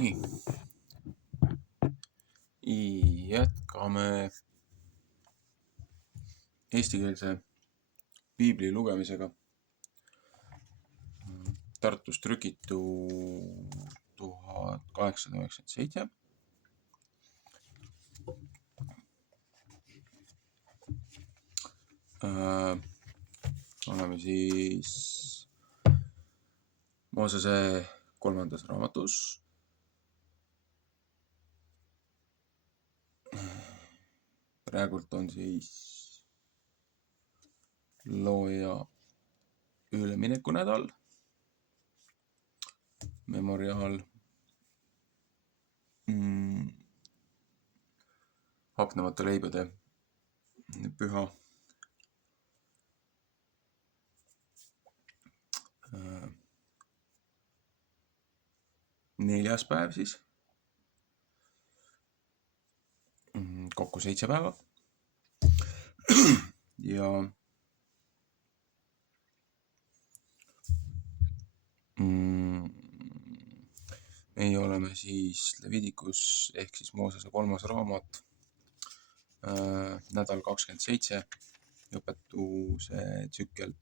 Nii, jätkame eestikeelse piibli lugemisega. Tartus trükitu 1897. Oleme siis Moosese 3. raamatus. Praegult on siis looja ülemineku nädal, memoriaal, hapnevate leibade püha, neljas päev siis, kokku 7 päeva ja meie oleme siis Leviticus ehk siis Moosese 3. raamat, nädal 27, õpetuse tsükkel.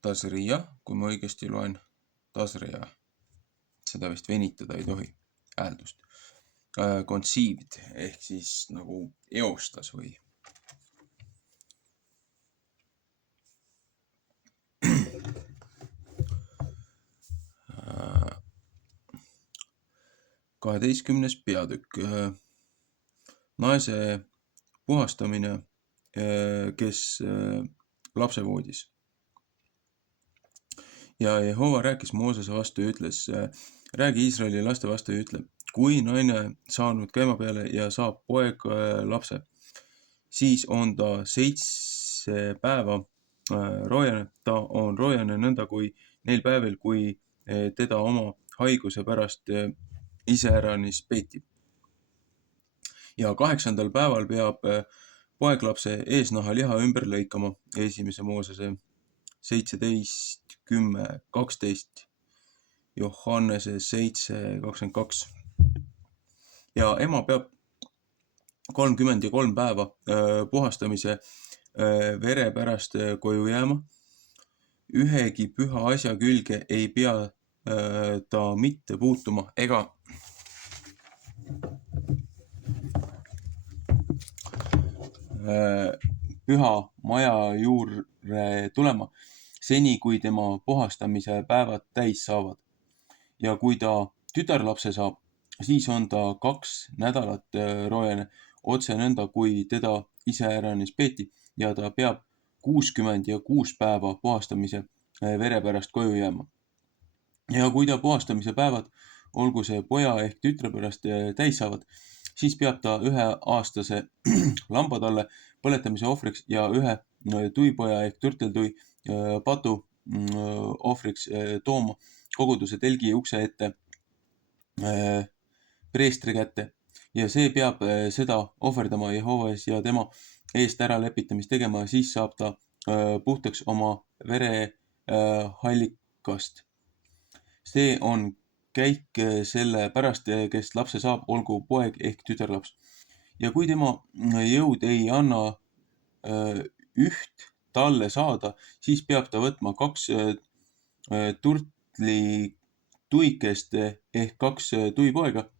Tazria, kui ma õigesti loen, Tazria, seda vist venitada ei tohi, hääldust. Conceived ehk siis nagu eostas või 12. peatükk. Naise puhastamine, kes lapsevoodis. Ja Jehova rääkis Moosese vastu ja ütles, räägi Iisraeli laste vastu ja ütle, kui naine saanud käima peale ja saab poeg lapse, siis on ta 7 päeva roojane, ta on roojane nõnda kui 4 päevil, kui teda oma haiguse pärast iseäranis peeti. Ja 8. päeval peab poeglapse eesnaha liha ümber lõikama, 1. Moosese 17, 10, 12, Johannese 7, 22. Ja ema peab 33 päeva puhastamise vere pärast koju jääma. Ühegi püha asja külge ei pea ta mitte puutuma ega püha maja juurde tulema, seni kui tema puhastamise päevad täis saavad. Ja kui ta tütarlapse saab, siis on ta 2 nädalat roojane, otse nõnda kui teda iseäranis peeti ja ta peab 66 päeva puhastamise vere pärast koju jääma. Ja kui ta puhastamise päevad, olgu see poja ehk tütre pärast täis saavad, siis peab ta 1-aastase lamba talle põletamise ohvriks ja 1 tuipoja ehk turteltui patu ohvriks tooma koguduse telgi ukse ette preestri kätte. Ja see peab seda ohverdama Jehova ees ja tema eest ära lepitamist tegema, siis saab ta puhtaks oma vere hallikast. See on käik selle pärast, kes lapse saab, olgu poeg ehk tütarlaps. Ja kui tema jõud ei anna üht talle saada, siis peab ta võtma 2 turtli tuikest ehk 2 tuipoega,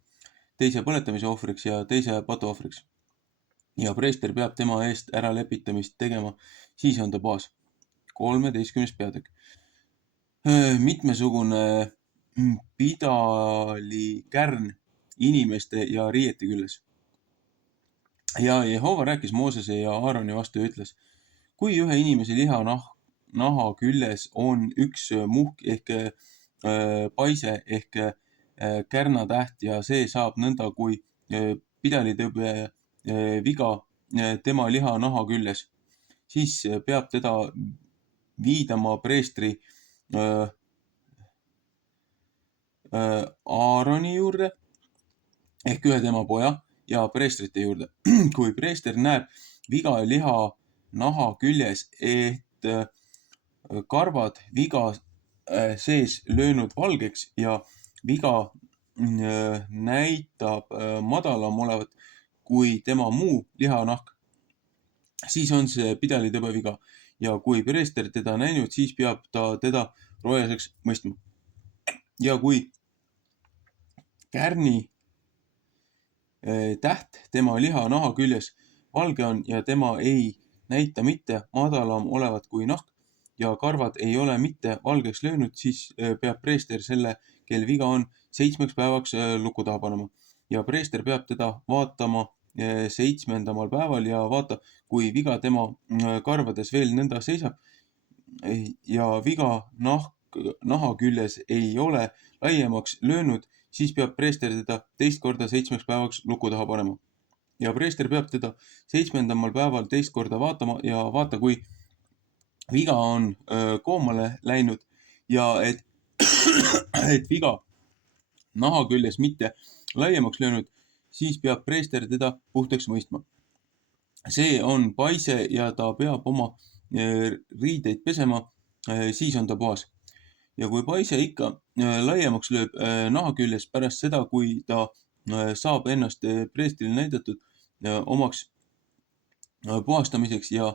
teise põletamise ohvriks ja teise patuohvriks. Ja preester peab tema eest ära lepitamist tegema, siis on ta puhas. 13. peatükk. Mitmesugune pidali-kärn inimeste ja riiete küljes. Ja Jehova rääkis Moosese ja Aaroni vastu ja ütles, kui ühe inimese liha naha küljes on 1 muhk ehk paise ehk kärnatäht ja see saab nõnda kui pidalitõbe viga tema liha naha küljes, siis peab teda viidama preestri Aaroni juurde ehk ühe tema poja ja preestrite juurde. Kui preester näeb viga liha naha küljes, et karvad viga sees löönud valgeks ja viga näitab madalam olevat kui tema muu lihanahk, siis on see pidalitõbe viga ja kui preester teda näinud, siis peab ta teda roojaseks mõistma. Ja kui kärni täht tema liha naha küljes valge on ja tema ei näita mitte madalam olevat kui nahk ja karvad ei ole mitte valgeks löönud, siis peab preester selle, kel viga on, 7 päevaks luku taha panema. Ja preester peab teda vaatama 7. päeval ja vaata, kui viga tema karvades veel nõnda seisab ja viga naha küljes ei ole laiemaks löönud, siis peab preester teda teist korda 7 päevaks luku taha panema. Ja preester peab teda 7. päeval teist korda vaatama ja vaata, kui viga on koomale läinud ja et viga naha küljes mitte laiemaks löönud, siis peab preester teda puhtaks mõistma. See on paise ja ta peab oma riideid pesema, siis on ta puhas. Ja kui paise ikka laiemaks lööb naha küljes pärast seda, kui ta saab ennast preestrile näidatud omaks puhastamiseks ja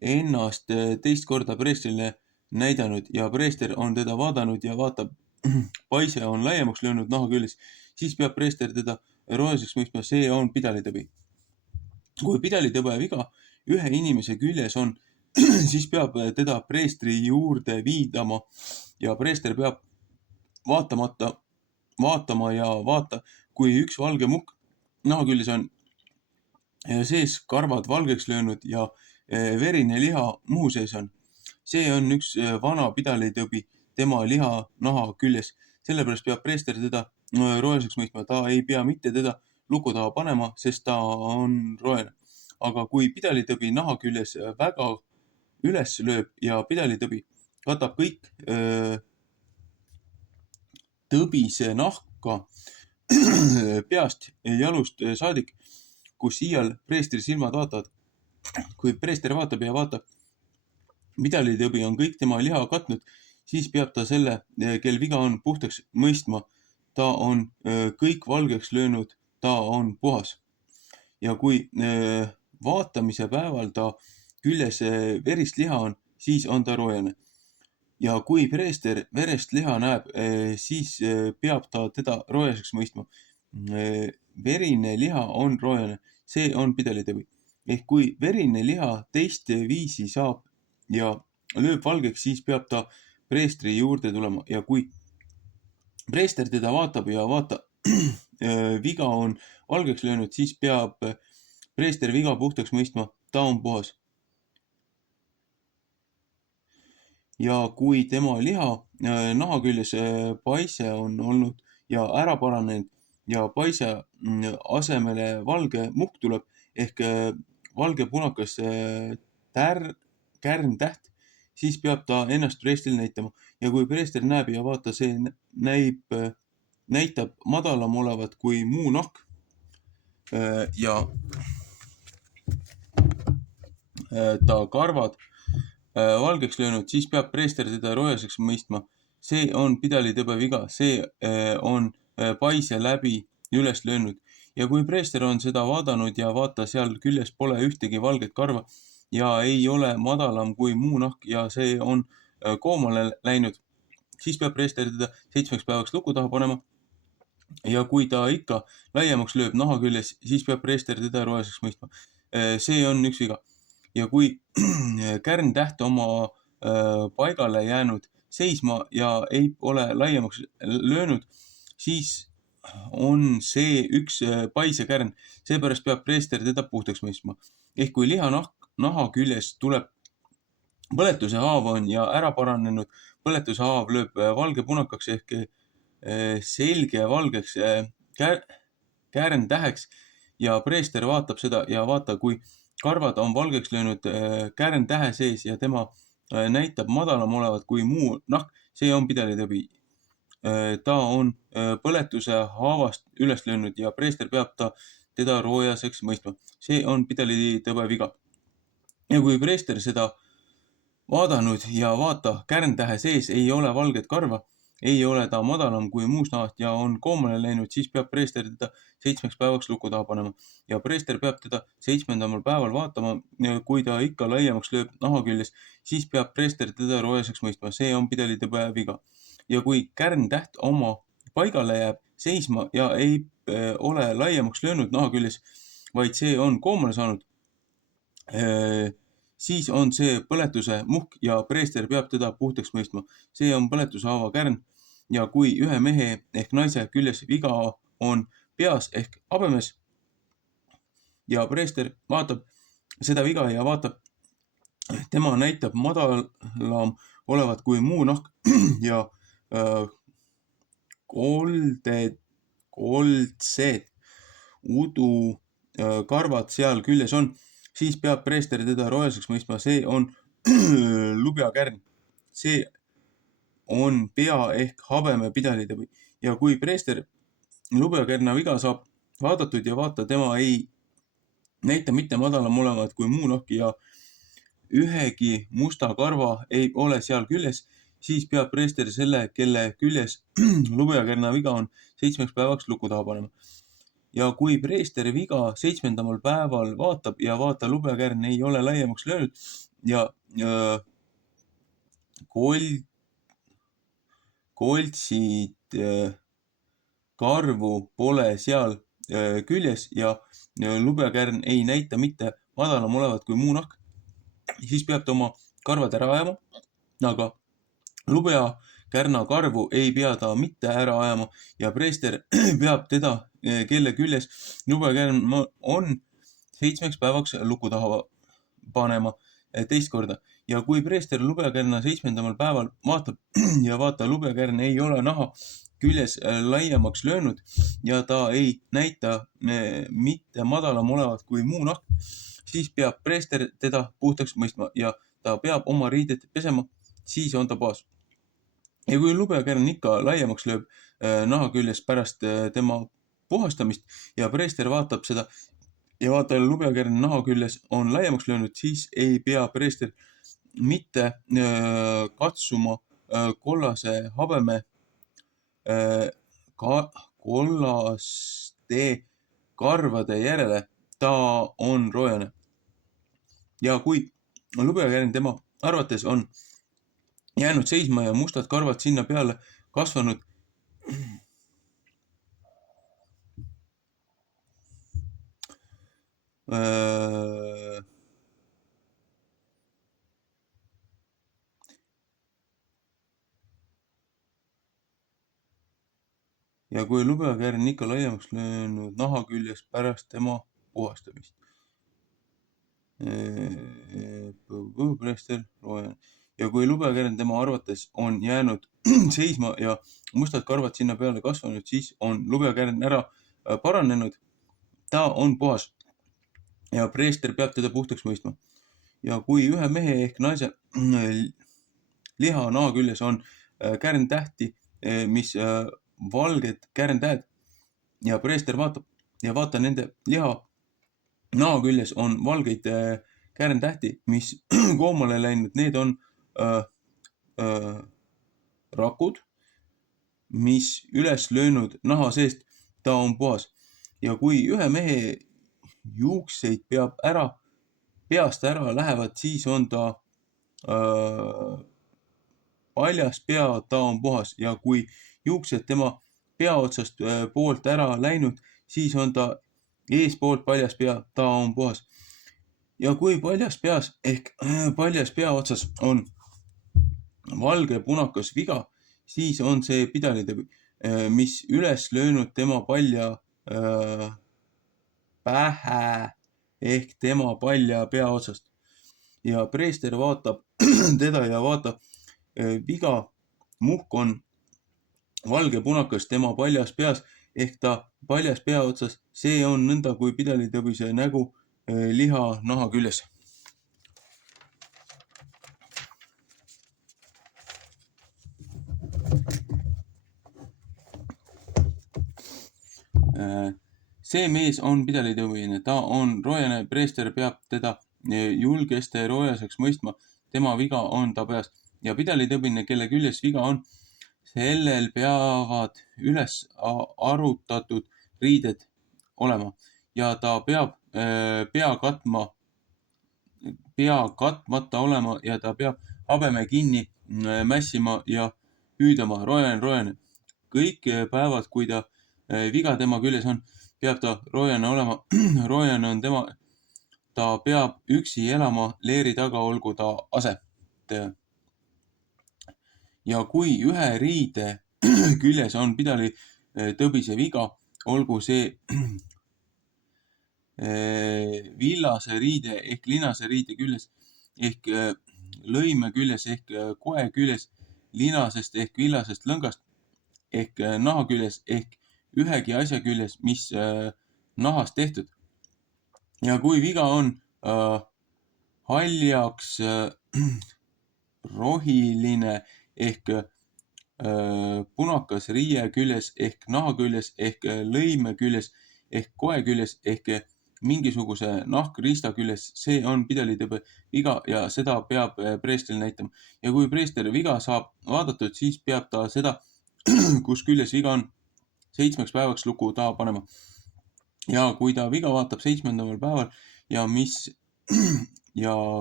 ennast teist korda preestrile näidanud ja preester on teda vaadanud ja vaatab, paise on laiemaks löönud naha küljes, siis peab preester teda roojaseks mõistma, see on pidalitõbi. Kui pidalitõbe viga ühe inimese küljes on, siis peab teda preestri juurde viidama ja preester peab vaatama ja vaata, kui üks valge mukk naha küljes on sees karvad valgeks löönud ja verine liha muu sees on. See on üks vana pidalitõbi tema liha naha küljes. Sellepärast peab preester teda roojaseks mõistma. Ta ei pea mitte teda luku taha panema, sest ta on roojane. Aga kui pidalitõbi naha küljes väga üles lööb ja pidalitõbi katab kõik tõbise nahka peast jalust saadik, kus iial preestri silmad vaatavad. Kui preester vaatab ja vaatab, pidalitõbi on kõik tema liha katnud, siis peab ta selle, kel viga on, puhtaks mõistma. Ta on kõik valgeks löönud, ta on puhas. Ja kui vaatamise päeval ta küljes verist liha on, siis on ta roojane. Ja kui preester verest liha näeb, siis peab ta teda roojaseks mõistma. Verine liha on roojane, see on pidalitõbi. Ehk kui verine liha teist viisi saab ja lööb valgeks, siis peab ta preestri juurde tulema. Ja kui preester teda vaatab ja vaata, viga on valgeks löönud, siis peab preester viga puhtaks mõistma, ta on puhas. Ja kui tema liha naha küljes paise on olnud ja ära paranenud ja paise asemele valge mukk tuleb ehk valge punakas kärntäht, siis peab ta ennast preestrile näitama. Ja kui preester näeb ja vaata, see näitab madalam olevat kui muu nahk ja ta karvad valgeks löönud, siis peab preester teda roojaseks mõistma. See on pidalitõbe viga, see on paise läbi üles löönud. Ja kui preester on seda vaadanud ja vaata, seal küljes pole ühtegi valget karva ja ei ole madalam kui muu nahk ja see on koomale läinud, siis peab preester teda 7 päevaks luku taha panema. Ja kui ta ikka laiemaks lööb naha küljes, siis peab preester teda roojaseks mõistma. See on üks viga. Ja kui kärntäht oma paigale jäänud seisma ja ei ole laiemaks löönud, siis on see üks paise kärn. Seepärast peab preester teda puhtaks mõistma. Ehk kui liha naha küljes tuleb põletuse haav on ja ära paranenud, põletuse haav lööb valge punakaks ehk selge valgeks kärntäheks ja preester vaatab seda ja vaata, kui karvad on valgeks löönud kärntähe sees ja tema näitab madalam olevat kui muu nahk, see on pidalitõbi. Ta on põletuse haavast üles löönud ja preester peab teda roojaseks mõistma. See on pidalitõbe viga. Ja kui preester seda vaadanud ja vaata, kärntähe sees ei ole valget karva, ei ole ta madalam kui muust nahast ja on koomale läinud, siis peab preester teda 7 päevaks luku taha panema. Ja preester peab teda 7. päeval vaatama, kui ta ikka laiemaks lööb naha küljes, siis peab preester teda roojaseks mõistma. See on pidalitõbe viga. Ja kui kärntäht oma paigale jääb seisma ja ei ole laiemaks löönud naha küljes, vaid see on koomale saanud, siis on see põletuse muhk ja preester peab teda puhtaks mõistma. See on põletushaava kärn ja kui ühe mehe ehk naise küljes viga on peas ehk habemes ja preester vaatab seda viga ja vaatab, tema näitab madalam olevat kui muu nahk ja koldsed udukarvad seal küljes on, siis peab preester teda roheliseks mõistma. See on lubjakärn. See on pea ehk habeme pidalitõbi. Ja kui preester lubjakärna viga saab vaadatud ja vaata, tema ei näita mitte madalam olevat kui muu nahk ja ühegi musta karva ei ole seal küljes, siis peab preester selle, kelle küljes lubjakärna viga on, 7 päevaks luku taha panema. Ja kui preester viga 7. päeval vaatab ja vaata, lubjakärn ei ole laiemaks löönud ja koltsid karvu pole seal küljes ja lubjakärn ei näita mitte madalam olevat kui muu nahk, siis peab ta oma karvad ära ajama, aga lubjakärna karvu ei pea ta mitte ära ajama ja preester peab teda, kelle küljes lubjakärn on, 7 päevaks luku taha panema teist korda. Ja kui preester lubjakärna 7. päeval vaatab ja vaata, lubjakärn ei ole naha küljes laiemaks löönud ja ta ei näita mitte madalam olevat kui muu nahk, siis peab preester teda puhtaks mõistma ja ta peab oma riided pesema, siis on ta puhas. Ja kui lubjakärn ikka laiemaks lööb naha küljes pärast tema puhastamist ja preester vaatab seda ja vaata, lubjakärn naha küljes on laiemaks löönud, siis ei pea preester mitte katsuma kollase habeme kollaste karvade järele, ta on roojane. Ja kui lubjakärn tema arvates on jäänud seisma ja mustad karvad sinna peale kasvanud, ja kui lubjakärn ikka laiemaks löönud naha küljes pärast tema puhastamist. Preester roojane. Ja kui lubjakärn tema arvates on jäänud seisma ja mustad karvad sinna peale kasvanud, siis on lubjakärn ära paranenud, ta on puhas ja preester peab teda puhtaks mõistma. Ja kui ühe mehe ehk naise liha naha küljes on kärntähti, mis valged kärntähed ja preester vaatab ja vaata, nende liha naha küljes on valgeid kärntähti, mis koomale läinud, need on rakud, mis üles löönud naha seest, ta on puhas. Ja kui ühe mehe juukseid peast ära lähevad, siis on ta paljas pea, ta on puhas. Ja kui juuksed tema peaotsast poolt ära läinud, siis on ta eespoolt paljas pea, ta on puhas. Ja kui paljas peas ehk paljas pea otsas on valge punakas viga, siis on see pidalitõbi, mis üles löönud tema palja pähe ehk tema palja pea otsast. Ja preester vaatab teda ja vaatab, viga muhk on valge punakas tema paljas peas ehk ta paljas pea otsas, see on nõnda kui pidalitõbise nägu liha naha küljes. See mees on pidalitõbine, ta on roojane, preester peab teda julgeste roojaseks mõistma, tema viga on ta peas. Ja pidalitõbine, kelle küljes viga on, sellel peavad üles arutatud riided olema ja ta peab pea katmata olema ja ta peab habeme kinni mässima ja hüüdama roojane. Kõik päevad, kui ta viga tema küljes on, peab ta roojane olema. Roojane on ta peab üksi elama leeri taga, olgu ta aset. Ja kui ühe riide küljes on pidalitõbise viga, olgu see villase riide ehk linase riide küljes ehk lõime küljes ehk koe küljes, linasest ehk villasest lõngast ehk naha küljes ehk ühegi asja küljes, mis nahast tehtud. Ja kui viga on haljaks rohiline ehk punakas riie küljes ehk naha küljes ehk lõime küljes ehk koe küljes ehk mingisuguse nahkriista küljes, see on pidalitõbe viga ja seda peab preestrile näitama. Ja kui preester viga saab vaadatud, siis peab ta seda, kus küljes viga on, 7 päevaks luku taha panema. Ja kui ta viga vaatab 7. päeval ja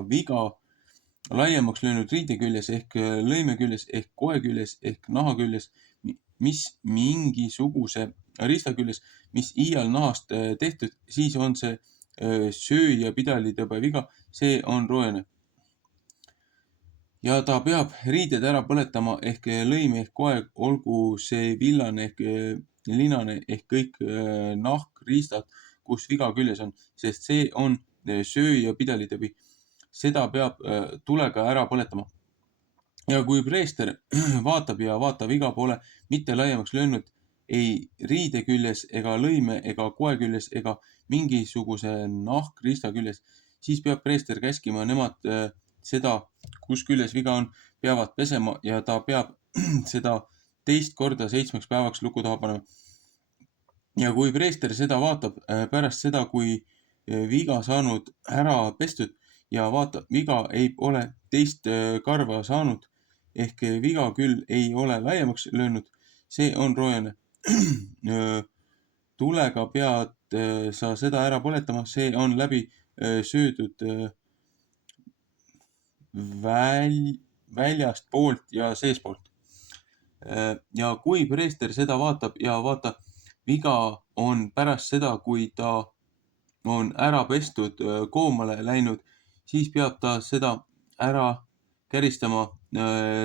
viga laiemaks löönud riide küljes ehk lõime küljes ehk koe küljes ehk naha küljes, mis mingisuguse riista küljes, mis iial nahast tehtud, siis on see sööja pidalitõbe viga, see on roojane. Ja ta peab riided ära põletama ehk lõime ehk koe, olgu see villane ehk linane ehk kõik nahkriistad, kus viga küljes on, sest see on sööja pidalitõbi. Seda peab tulega ära põletama. Ja kui preester vaatab ja vaatab viga pole mitte laiemaks löönud ei riide küljes ega lõime ega koe küljes ega mingisuguse nahkriista küljes, siis peab preester käskima nemad seda, kus küljes viga on, peavad pesema ja ta peab seda 2 korda 7 päevaks luku taha panema. Ja kui preester seda vaatab pärast seda, kui viga saanud ära pestud ja vaatab, viga ei ole 2 karva saanud ehk viga küll ei ole laiemaks löönud, see on roojane. Tulega pead sa seda ära põletama, see on läbi söödud väljast poolt ja seespoolt. Ja kui preester seda vaatab ja viga on pärast seda, kui ta on ära pestud, koomale läinud, siis peab ta seda ära käristama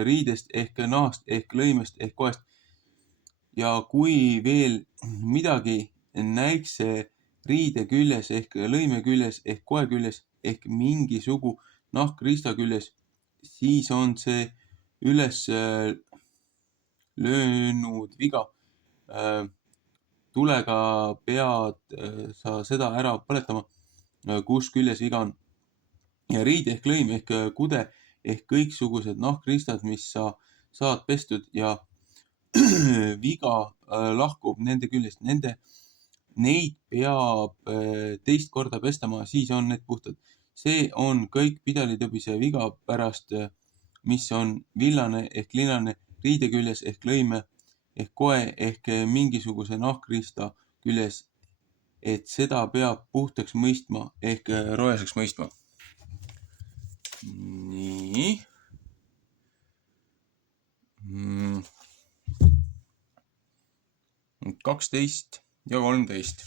riidest ehk nahast ehk lõimest ehk koest. Ja kui veel midagi näikse riide küljes ehk lõime küljes ehk koe küljes ehk mingisugu nahkriista küljes, siis on see üles löönud viga. Tulega pead sa seda ära põletama, kus küljes viga on. Ja riid ehk lõim ehk kude ehk kõiksugused nahkriistad, mis sa saad pestud ja viga lahkub nende küljest, neid peab 2 korda pestama, siis on need puhtad. See on kõik pidalitõbise viga pärast, mis on villane ehk linane riide küljes ehk lõime ehk koe ehk mingisuguse nahkriista küljes, et seda peab puhtaks mõistma ehk roojaseks mõistma. Nii. 12 ja 13.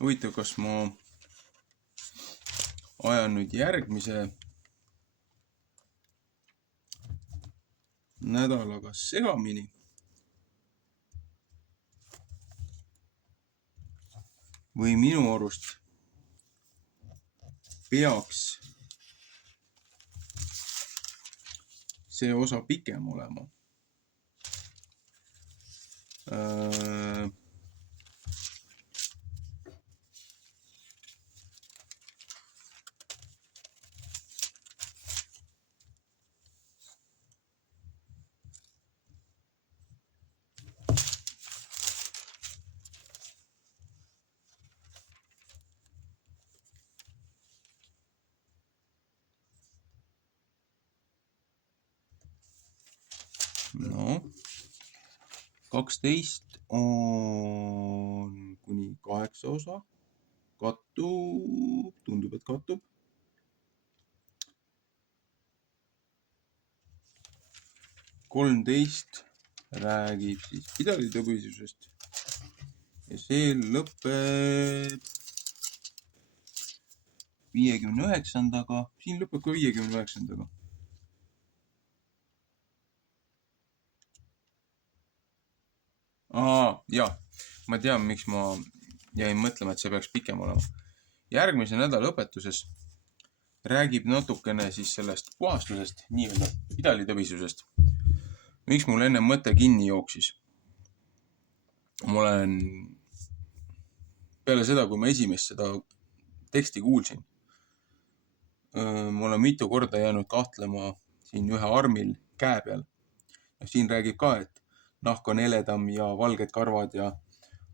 Huvitav, kas ma ajan nüüd järgmise nädalaga segamini. Või minu arust peaks see osa pikem olema. 12 on kuni 8 osa. Kattub, tundub, et kattub. (13) räägib siis pidalitõbisusest ja see lõpeb 59-ndaga. Siin lõpeb ka 59-ndaga. Jah, ma tean, miks ma jäin mõtlema, et see peaks pikem olema. Järgmise nädala õpetuses räägib natukene siis sellest puhastusest, nii-öelda pidalitõbisusest. Miks mul enne mõte kinni jooksis? Ma olen peale seda, kui ma esimest seda teksti kuulsin, ma olen mitu korda jäänud kahtlema siin ühe armil käe peal. Siin räägib ka, et nahk on heledam ja valged karvad,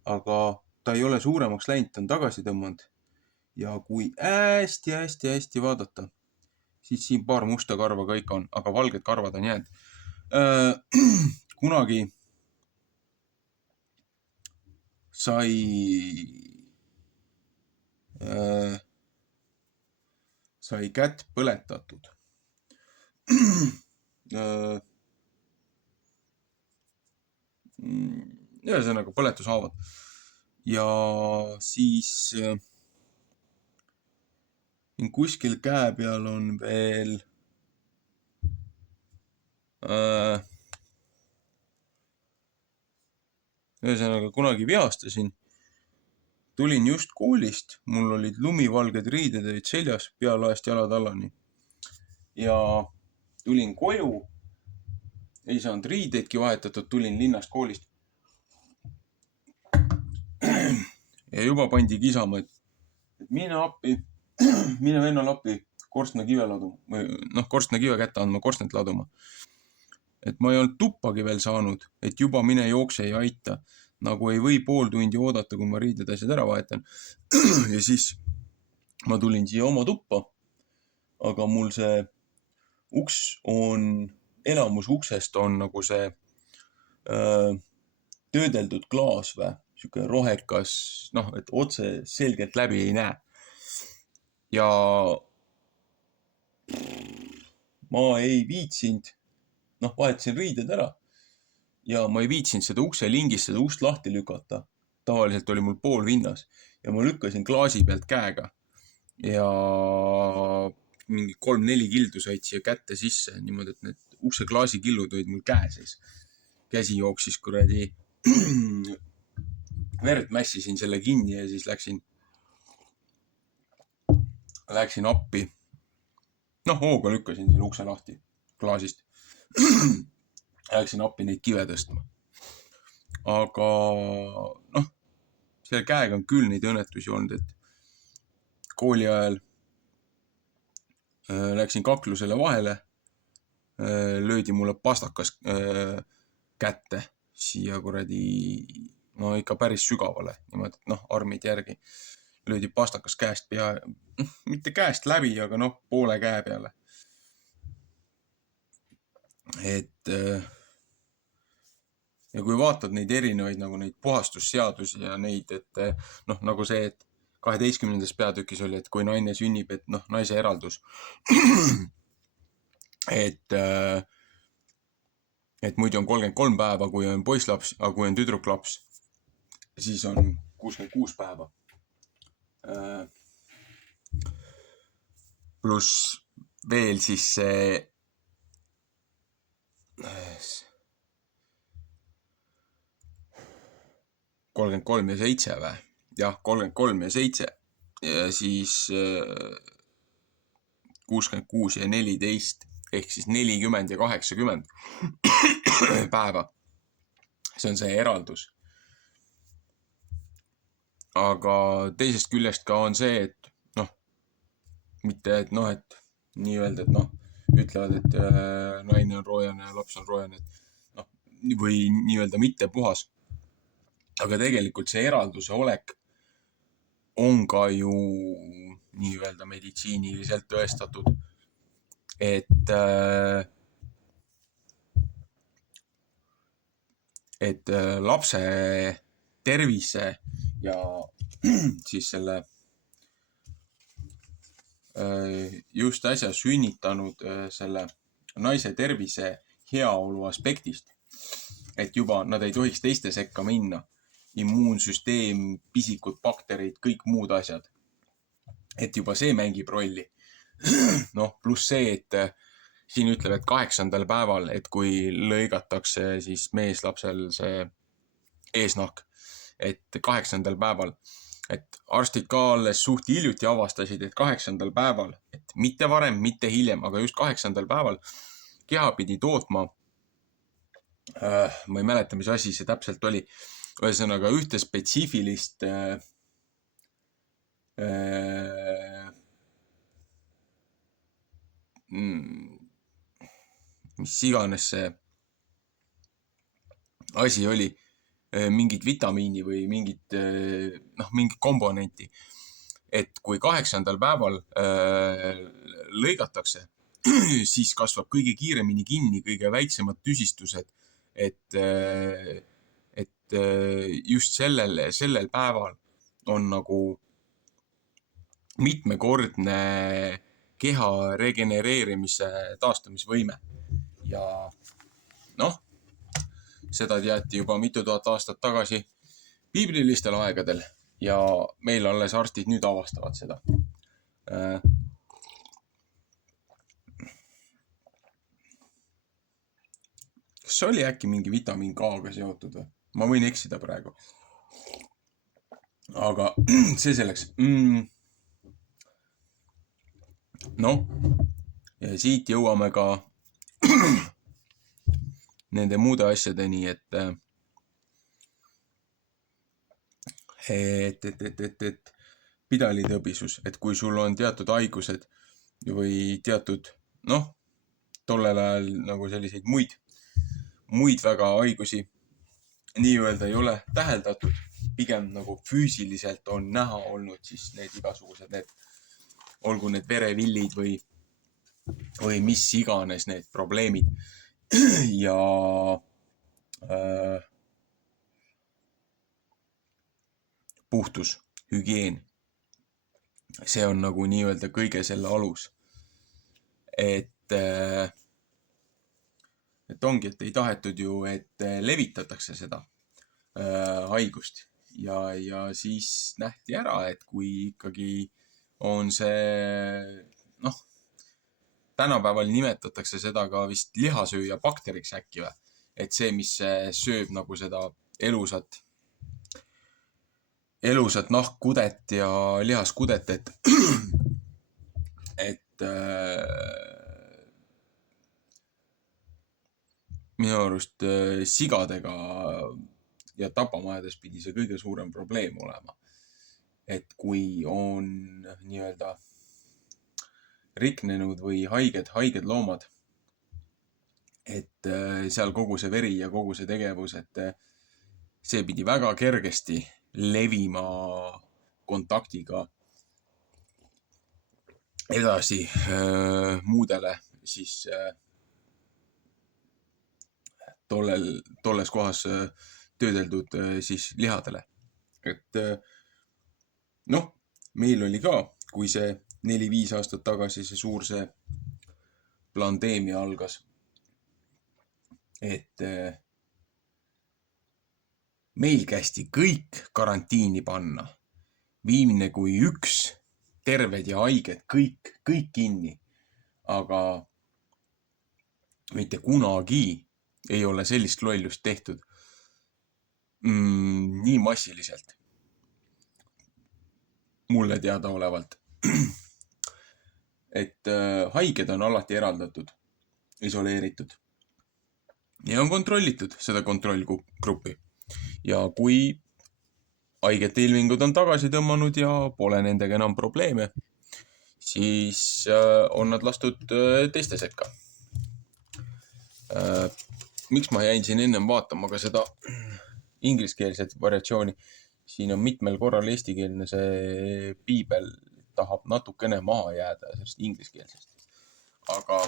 aga ta ei ole suuremaks läinud, ta on tagasi tõmmanud. Ja kui hästi vaadata, siis siin paar musta karva kõik on, aga valged karvad on jäänud. Kunagi sai kätt põletatud. Ühesõnaga põletushaavad. Ja siis kuskil käe peal on veel ühesõnaga kunagi vihastasin. Tulin just koolist, mul olid lumivalged riided olid seljas, pealaest jalad allani. Ja tulin koju, ei saanud riideidki vahetatud, tulin linnast koolist. Ja juba pandi kisama, et mine vennal appi korstnakive laduma, korstnakive kätte andma, korstnat laduma. Et ma ei olnud tuppagi veel saanud, et juba mine jookse ja aita. Nagu ei või pool tundi oodata, kui ma riided asjad ära vahetan. Ja siis ma tulin siia oma tuppa, aga mul see uks on, enamus uksest on nagu see töödeldud klaas või, siuke rohekas, et otse selgelt läbi ei näe. Ja ma ei viitsinud, vahetasin riided ära ja ma ei viitsinud seda ukse lingist, seda ust lahti lükata. Tavaliselt oli mul pool vinnas ja ma lükkasin klaasi pealt käega ja mingi 3-4 kildu said siia kätte sisse niimoodi, et need ukse klaasi killud olid mul käe sees. Käsi jooksis kuradi verd mässisin selle kinni ja siis läksin appi. Hooga lükkasin selle ukse lahti klaasist. Läksin appi neid kive tõstma. Aga selle käega on küll neid õnnetusi olnud, et kooli ajal läksin kaklusele vahele, löödi mulle pastakas kätte siia kuradi, ikka päris sügavale, niimoodi, et armid järgi. Löödi pastakas käest mitte käest läbi, aga poole käe peale. Et ja kui vaatad neid erinevaid neid puhastusseadusi ja neid, et nagu see, et 12. peatükis oli, et kui naine sünnib, et naise eraldus. Et muidu on 33 päeva, kui on poisslaps, aga kui on tüdruklaps, siis on 66 päeva. Pluss veel siis see 33 ja 7 või? Jah, 33 ja 7 ja siis 66 ja 14 ehk siis 40 ja 80 päeva. See on see eraldus. Aga teisest küljest ka on see, et mitte, et et nii-öelda, et ütlevad, et naine on roojane ja laps on roojane, või nii-öelda mitte puhas. Aga tegelikult see eralduse olek on ka ju nii-öelda meditsiiniliselt tõestatud, et et lapse tervise ja siis selle just äsja sünnitanud selle naise tervise heaolu aspektist, et juba nad ei tohiks teiste sekka minna. Immuunsüsteem, pisikud, bakterid, kõik muud asjad. Et juba see mängib rolli. Pluss see, et siin ütleb, et 8. päeval, et kui lõigatakse siis meeslapsel see eesnahk, et 8. päeval, et arstid ka alles suht hiljuti avastasid, et 8. päeval, et mitte varem, mitte hiljem, aga just 8. päeval keha pidi tootma, ma ei mäleta, mis asi see täpselt oli, ühesõnaga ühte spetsiifilist mis iganes see asi oli, mingit vitamiini või mingit komponenti. Et kui 8. päeval lõigatakse, siis kasvab kõige kiiremini kinni kõige väiksemad tüsistused, et just sellel päeval on nagu mitmekordne keha regenereerimise taastamisvõime. Ja seda teati juba mitu tuhat aastat tagasi piiblilistel aegadel ja meil alles arstid nüüd avastavad seda. Kas see oli äkki mingi vitamiin K-ga seotud või? Ma võin eksida praegu. Aga see selleks. Ja siit jõuame ka nende muude asjadeni, et pidalitõbisus, et kui sul on teatud haigused või teatud, tollel ajal nagu selliseid muid väga haigusi nii-öelda ei ole täheldatud, pigem nagu füüsiliselt on näha olnud siis need igasugused need, olgu need verevillid või mis iganes need probleemid ja puhtus, hügieen. See on nagu nii-öelda kõige selle alus. Et ongi, et ei tahetud ju, et levitatakse seda haigust ja siis nähti ära, et kui ikkagi on see, tänapäeval nimetatakse seda ka vist lihasööja bakteriks äkki või, et see, mis sööb nagu seda elusat nahkkudet ja lihaskudet, et minu arust sigadega ja tapamajades pidi see kõige suurem probleem olema. Et kui on nii-öelda riknenud või haiged loomad, et seal kogu see veri ja kogu see tegevus, et see pidi väga kergesti levima kontaktiga edasi muudele siis tolles kohas töödeldud siis lihadele. Et meil oli ka, kui see 4-5 aastat tagasi see suur see pandeemia algas, et meil kästi kõik karantiini panna. Viimne kui üks, terved ja haiged, kõik kinni. Aga mitte kunagi ei ole sellist lollust tehtud nii massiliselt. Mulle teada olevalt. Et haiged on alati eraldatud, isoleeritud. Ja on kontrollitud seda kontrollgruppi. Ja kui haigete ilmingud on tagasi tõmmanud ja pole nendega enam probleeme, siis on nad lastud teiste sekka. Miks ma jäin siin ennem vaatama ka seda ingliskeelset variatsiooni? Siin on mitmel korral eestikeelne see piibel tahab natukene maha jääda sellest ingliskeelsest. Aga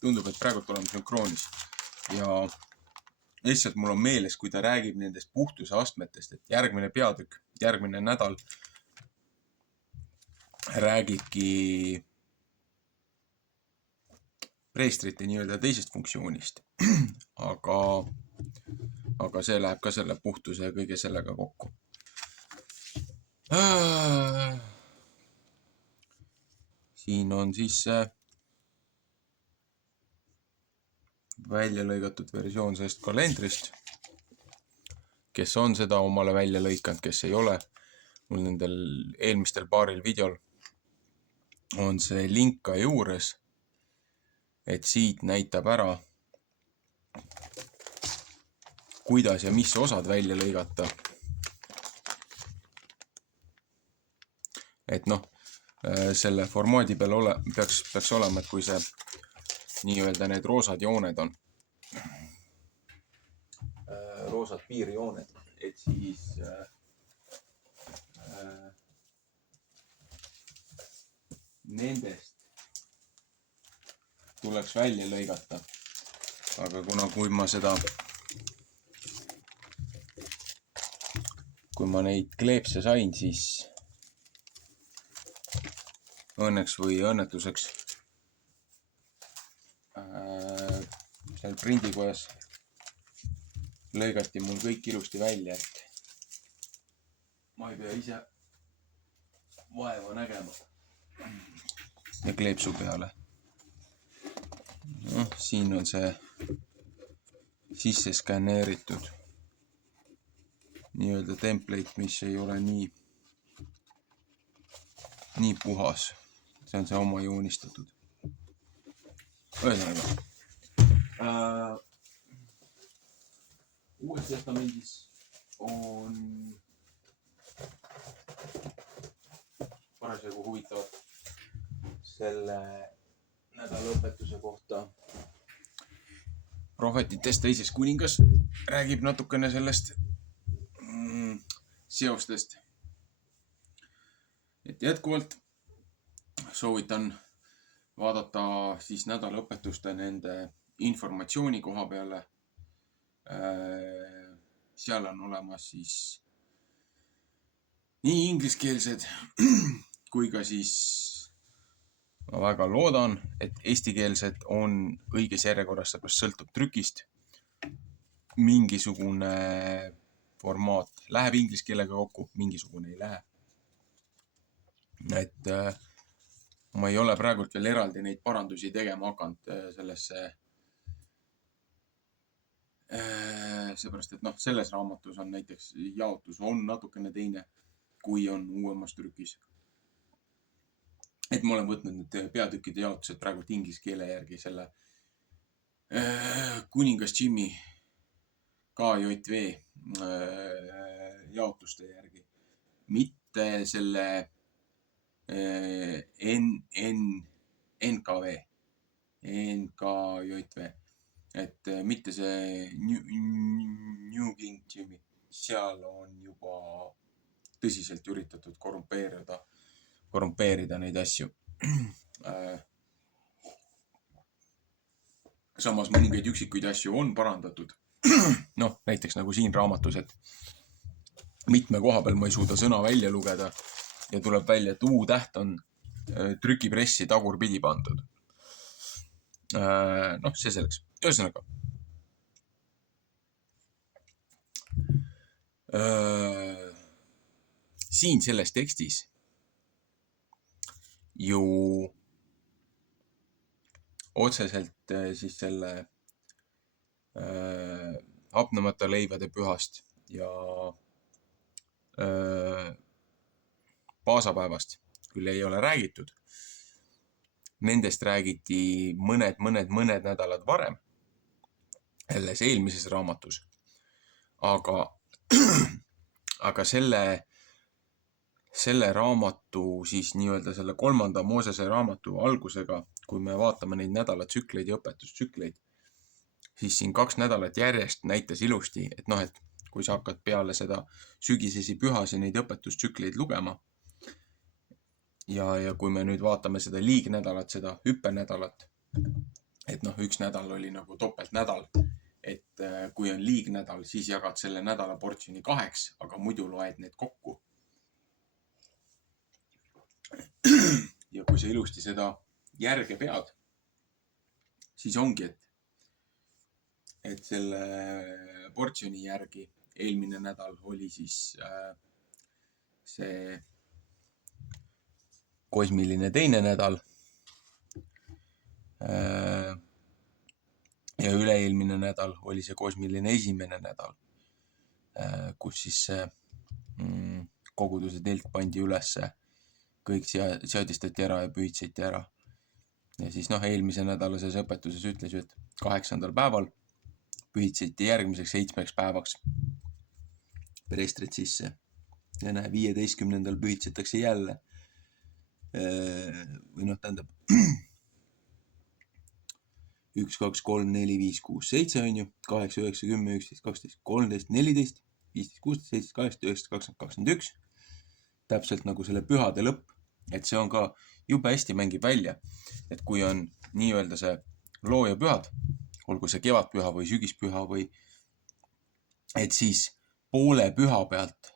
tundub, et praegu oleme sünkroonis. Ja lihtsalt mul on meeles, kui ta räägib nendest puhtuse astmetest, et järgmine peatükk, järgmine nädal räägibki preestrite nii-öelda teisest funktsioonist. aga see läheb ka selle puhtuse ja kõige sellega kokku. Siin on siis välja lõigatud versioon sellest kalendrist. Kes on seda omale välja lõikanud, kes ei ole. Mul nendel eelmistel paaril videol on see link ka juures, et siit näitab ära, kuidas ja mis osad välja lõigata. Et noh, selle formaadi peal peaks olema, et kui see nii-öelda need roosad jooned on, roosad piirjooned, et siis nendest tuleks välja lõigata. Aga kui ma neid kleepse sain, siis õnneks või õnnetuseks seal prindikojas lõigati mul kõik ilusti välja, et ma ei pea ise vaeva nägema ja kleepsu peale. Noh, siin on see sisse skänneeritud nii-öelda template, mis ei ole nii puhas. See on see oma joonistatud. Ühesõnaga. Uues testamendis on parasjagu huvitavad selle nädalaõpetuse kohta. Prohvetitest teises kuningas räägib natukene sellest seostest. Et jätkuvalt soovitan vaadata siis nädalaõpetuste nende informatsiooni koha peale. Seal on olemas siis nii ingliskeelsed kui ka siis ma väga loodan, et eestikeelsed on õiges järjekorras, seepärast sõltub trükist. Mingisugune formaat läheb inglise keelega kokku, mingisugune ei lähe. Et ma ei ole praegult veel eraldi neid parandusi tegema hakanud sellesse. Seepärast, et selles raamatus on näiteks jaotus on natukene teine, kui on uuemas trükis. Et ma olen võtnud need peatükkide jaotused praegult inglise keele järgi selle kuningas Jimmy KJV jaotuste järgi. Mitte selle NKJV. Et mitte see New King Jimmy. Seal on juba tõsiselt üritatud korrumpeerida neid asju. Samas mõningaid üksikuid asju on parandatud. Näiteks nagu siin raamatus, et mitme koha peal ma ei suuda sõna välja lugeda ja tuleb välja, et U-täht on trükipressi tagurpidi pandud. See selleks. Ühesõnaga. Siin selles tekstis ju otseselt siis selle hapnemata leivade pühast ja paasapäevast küll ei ole räägitud. Nendest räägiti mõned nädalad varem, selles eelmises raamatus. Aga selle raamatu siis nii-öelda selle 3. Moosese raamatu algusega, kui me vaatame neid nädalatsükleid ja õpetustsükleid, siis siin 2 nädalat järjest näitas ilusti, et et kui sa hakkad peale seda sügisesi pühasi neid õpetustsükleid lugema ja kui me nüüd vaatame seda liignädalat, seda hüppenädalat, et üks nädal oli nagu topeltnädal et kui on liignädal, siis jagad selle nädala portsjoni 2, aga muidu loed need kokku. Ja kui sa ilusti seda järge pead, siis ongi, et selle portsjoni järgi eelmine nädal oli siis see kosmiline teine nädal. Ja üle-eelmine nädal oli see kosmiline esimene nädal, kus siis koguduse telk pandi ülesse, kõik seadistati ära ja pühitseti ära. Ja siis eelmise nädalases õpetuses ütles, et 8. päeval pühitseti järgmiseks 7 päevaks preestrid sisse. Ja 15. pühitsetakse jälle. Või tähendab 1, 2, 3, 4, 5, 6, 7 on ju, 8, 9, 10, 11, 12, 13, 14, 15, 16, 17, 18, 19, 20, 21. Täpselt nagu selle pühade lõpp. Et see on ka jube hästi mängib välja, et kui on nii-öelda see looja pühad, olgu see kevadpüha või sügispüha või, et siis poole püha pealt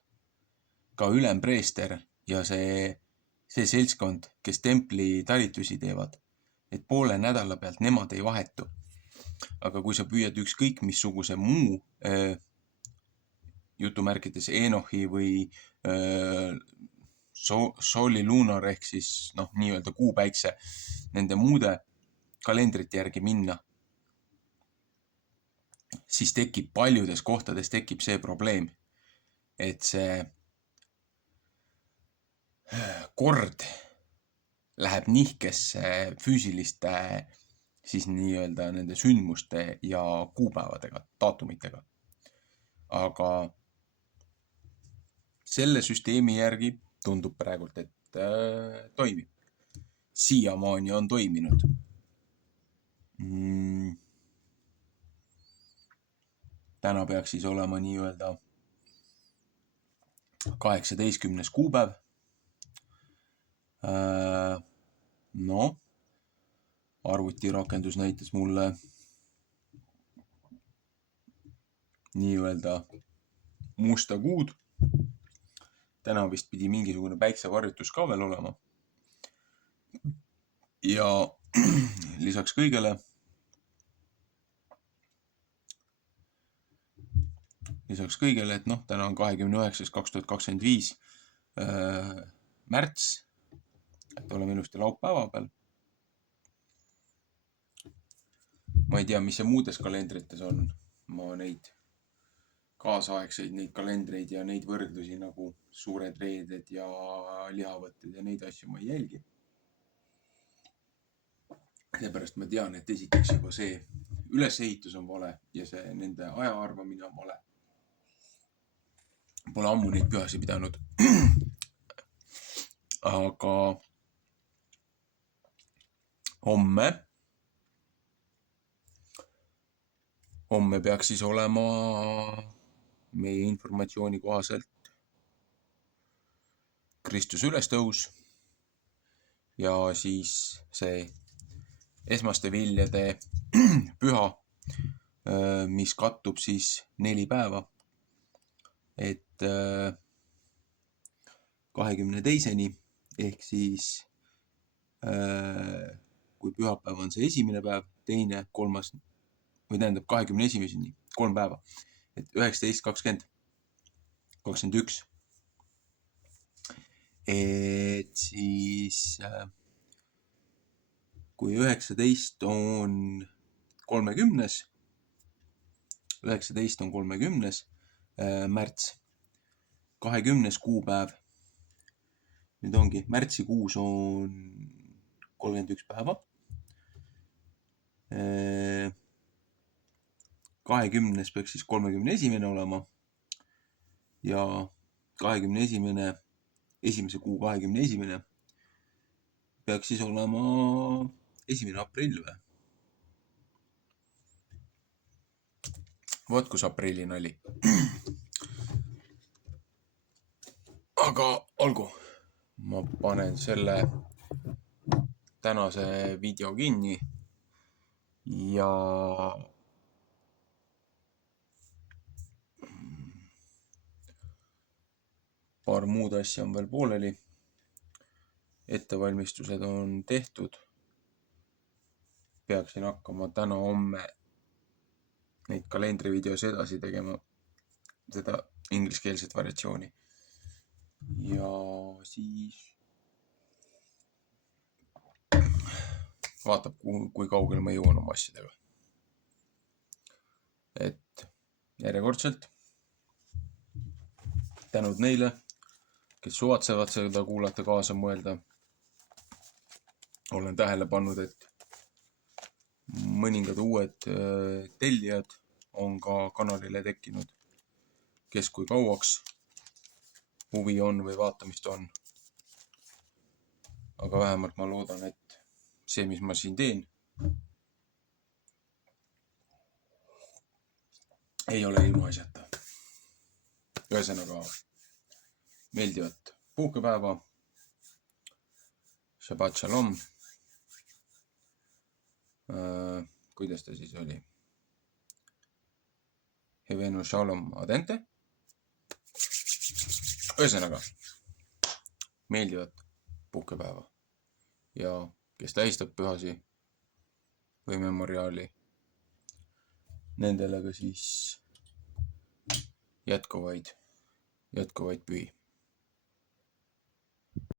ka ülempreester ja see seltskond, kes templi talitusi teevad, et poole nädala pealt nemad ei vahetu. Aga kui sa püüad ükskõik missuguse muu jutumärkides Enochi või Soli lunar ehk siis nii-öelda kuupäikse nende muude kalendrite järgi minna, siis tekib paljudes kohtades see probleem, et see kord läheb nihkesse füüsiliste siis nii-öelda nende sündmuste ja kuupäevadega, daatumitega. Aga selle süsteemi järgi tundub praegult, et toimib. Siiamaani on toiminud. Täna peaks siis olema nii-öelda 18. kuupäev. Arvutirakendus näitas mulle nii-öelda musta kuud. Täna vist pidi mingisugune päiksevarjutus ka veel olema. Ja lisaks kõigele et täna on 29.2025 märts, et oleme ilusti laupäeva peal. Ma ei tea, mis see muudes kalendrites on. Ma neid kaasaegseid neid kalendreid ja neid võrdlusi nagu suured reeded ja lihavõtted ja neid asju ma ei jälgi. Seepärast ma tean, et esiteks juba see ülesehitus on vale ja see nende aja arvamine on vale. Pole ammu neid pühasi pidanud. Aga homme peaks siis olema meie informatsiooni kohaselt Kristuse ülestõus ja siis see esmaste viljade püha, mis kattub siis 4 päeva, et 22. ehk siis kui pühapäev on see esimene päev, teine, kolmas või tähendab 21. 3 päeva, et 19, 20, 21. Et siis kui 19 on 30. Märts, 20. kuupäev. Nüüd ongi, märtsikuus on 31 päeva. 20. peaks siis 31. olema ja 21. esimese kuu 21. peaks siis olema 1. aprill või? Vot kus aprillin oli. Aga olgu, ma panen selle tänase video kinni ja paar muud asja on veel pooleli. Ettevalmistused on tehtud. Peaksin hakkama täna-homme neid kalendrivideos edasi tegema, seda ingliskeelset variatsiooni. Ja siis vaatab, kui kaugele ma jõuan oma asjadega. Et järjekordselt tänud neile, kes suvatsevad seda kuulata, kaasa mõelda. Olen tähele pannud, et mõningad uued tellijad on ka kanalile tekkinud, kes kui kauaks huvi on või vaatamist on. Aga vähemalt ma loodan, et see, mis ma siin teen, ei ole ilmaasjata. Ühesõnaga, meeldivat puhkepäeva. Shabbat shalom. Kuidas ta siis oli? Hevenu shalom adente. Ühesõnaga, meeldivat puhkepäeva. Ja kes tähistab pühasi või memoriaali, nendele ka siis jätkuvaid pühi.